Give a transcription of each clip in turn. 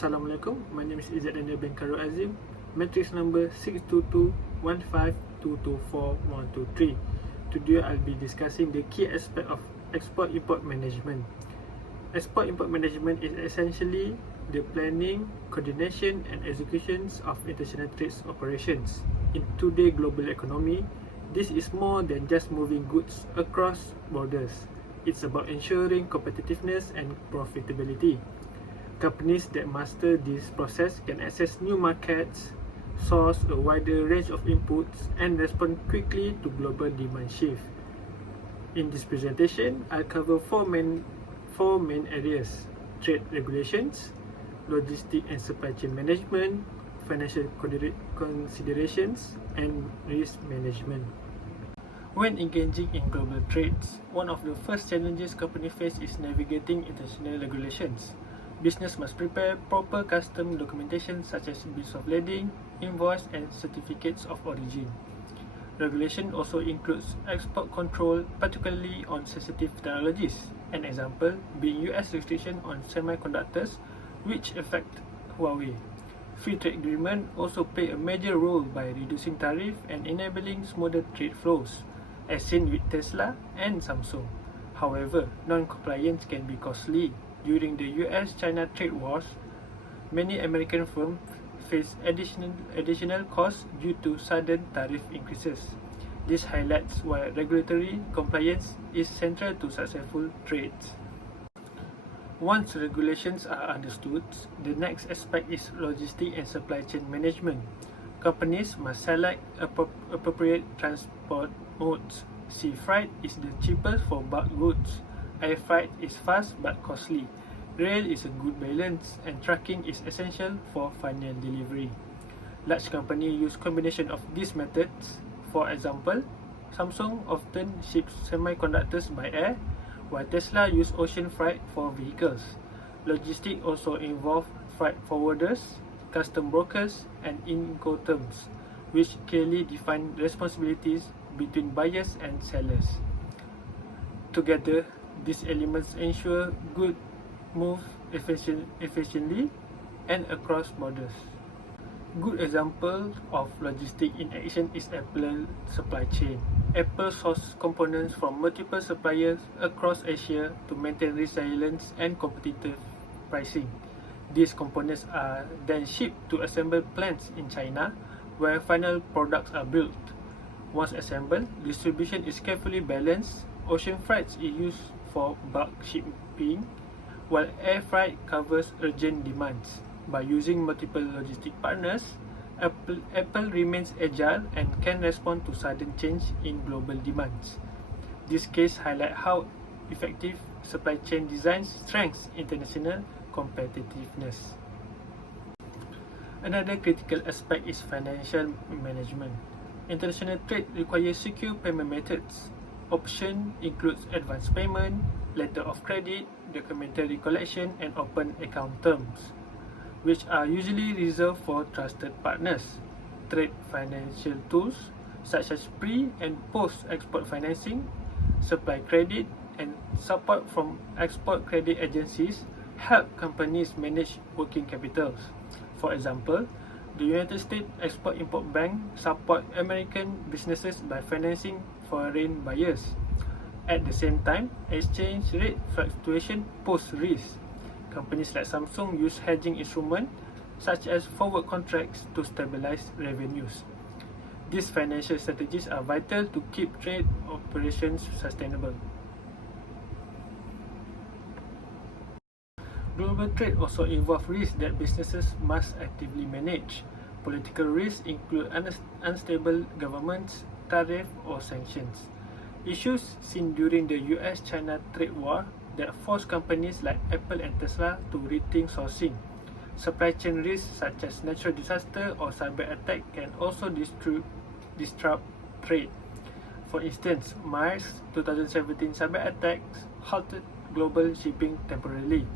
Assalamualaikum, my name is Izzat Danial bin Khairul Azim, matrix number 62215224123. Today I'll be discussing the key aspect of export-import management. Export-import management is essentially the planning, coordination and executions of international trade operations. In today's global economy, this is more than just moving goods across borders. It's about ensuring competitiveness and profitability. Companies that master this process can access new markets, source a wider range of inputs, and respond quickly to global demand shift. In this presentation, I'll cover four main areas: trade regulations, logistic and supply chain management, financial considerations, and risk management. When engaging in global trades, one of the first challenges companies face is navigating international regulations. Business must prepare proper custom documentation such as bills of lading, invoice, and certificates of origin. Regulation also includes export control, particularly on sensitive technologies. An example being US restriction on semiconductors, which affect Huawei. Free trade agreement also play a major role by reducing tariff and enabling smoother trade flows, as seen with Tesla and Samsung. However, non-compliance can be costly. During the US-China trade wars, many American firms face additional costs due to sudden tariff increases. This highlights why regulatory compliance is central to successful trades. Once regulations are understood, the next aspect is logistic and supply chain management. Companies must select appropriate transport modes. Sea freight is the cheapest for bulk goods. Air freight is fast but costly. Rail is a good balance, and trucking is essential for final delivery. Large companies use combination of these methods. For example, Samsung often ships semiconductors by air, while Tesla use ocean freight for vehicles. Logistics also involve freight forwarders, custom brokers, and Incoterms, which clearly define responsibilities between buyers and sellers. Together, these elements ensure goods move efficiently and across borders. Good example of logistics in action is Apple supply chain. Apple sources components from multiple suppliers across Asia to maintain resilience and competitive pricing. These components are then shipped to assembly plants in China, where final products are built. Once assembled, distribution is carefully balanced. Ocean freight is used for bulk shipping, while air freight covers urgent demands. By using multiple logistic partners, Apple remains agile and can respond to sudden change in global demands. This case highlights how effective supply chain design strengthens international competitiveness. Another critical aspect is financial management. International trade requires secure payment methods. Option includes advance payment, letter of credit, documentary collection, and open account terms, which are usually reserved for trusted partners. Trade financial tools such as pre- and post-export financing, supply credit, and support from export credit agencies help companies manage working capitals. For example, the United States Export-Import Bank support American businesses by financing foreign buyers. At the same time, exchange rate fluctuation pose risk. Companies like Samsung use hedging instruments such as forward contracts to stabilize revenues. These financial strategies are vital to keep trade operations sustainable. Global trade also involves risks that businesses must actively manage. Political risks include unstable governments, tariff, or sanctions. Issues seen during the US-China trade war that forced companies like Apple and Tesla to rethink sourcing. Supply chain risks such as natural disaster or cyber attack can also disrupt trade. For instance, March 2017 cyber attacks halted global shipping temporarily.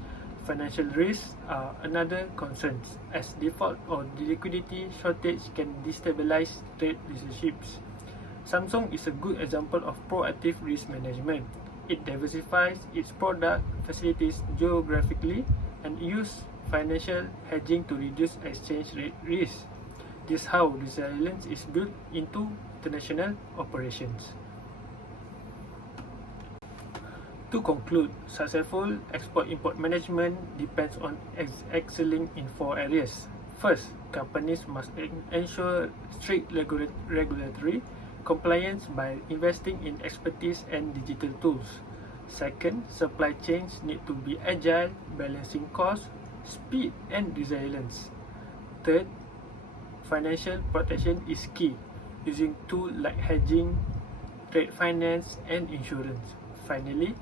Financial risks are another concern, as default or liquidity shortage can destabilize trade relationships. Samsung is a good example of proactive risk management. It diversifies its product facilities geographically and uses financial hedging to reduce exchange rate risk. This is how resilience is built into international operations. To conclude, successful export-import management depends on excelling in 4 areas. First, companies must ensure strict regulatory compliance by investing in expertise and digital tools. Second, supply chains need to be agile, balancing cost, speed, and resilience. Third, financial protection is key, using tools like hedging, trade finance, and insurance. Finally,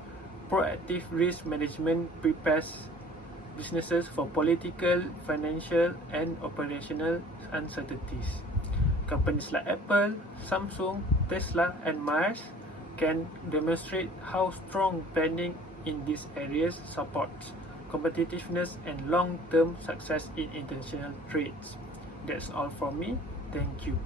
proactive risk management prepares businesses for political, financial, and operational uncertainties. Companies like Apple, Samsung, Tesla, and Mars can demonstrate how strong planning in these areas supports competitiveness and long-term success in international trades. That's all from me. Thank you.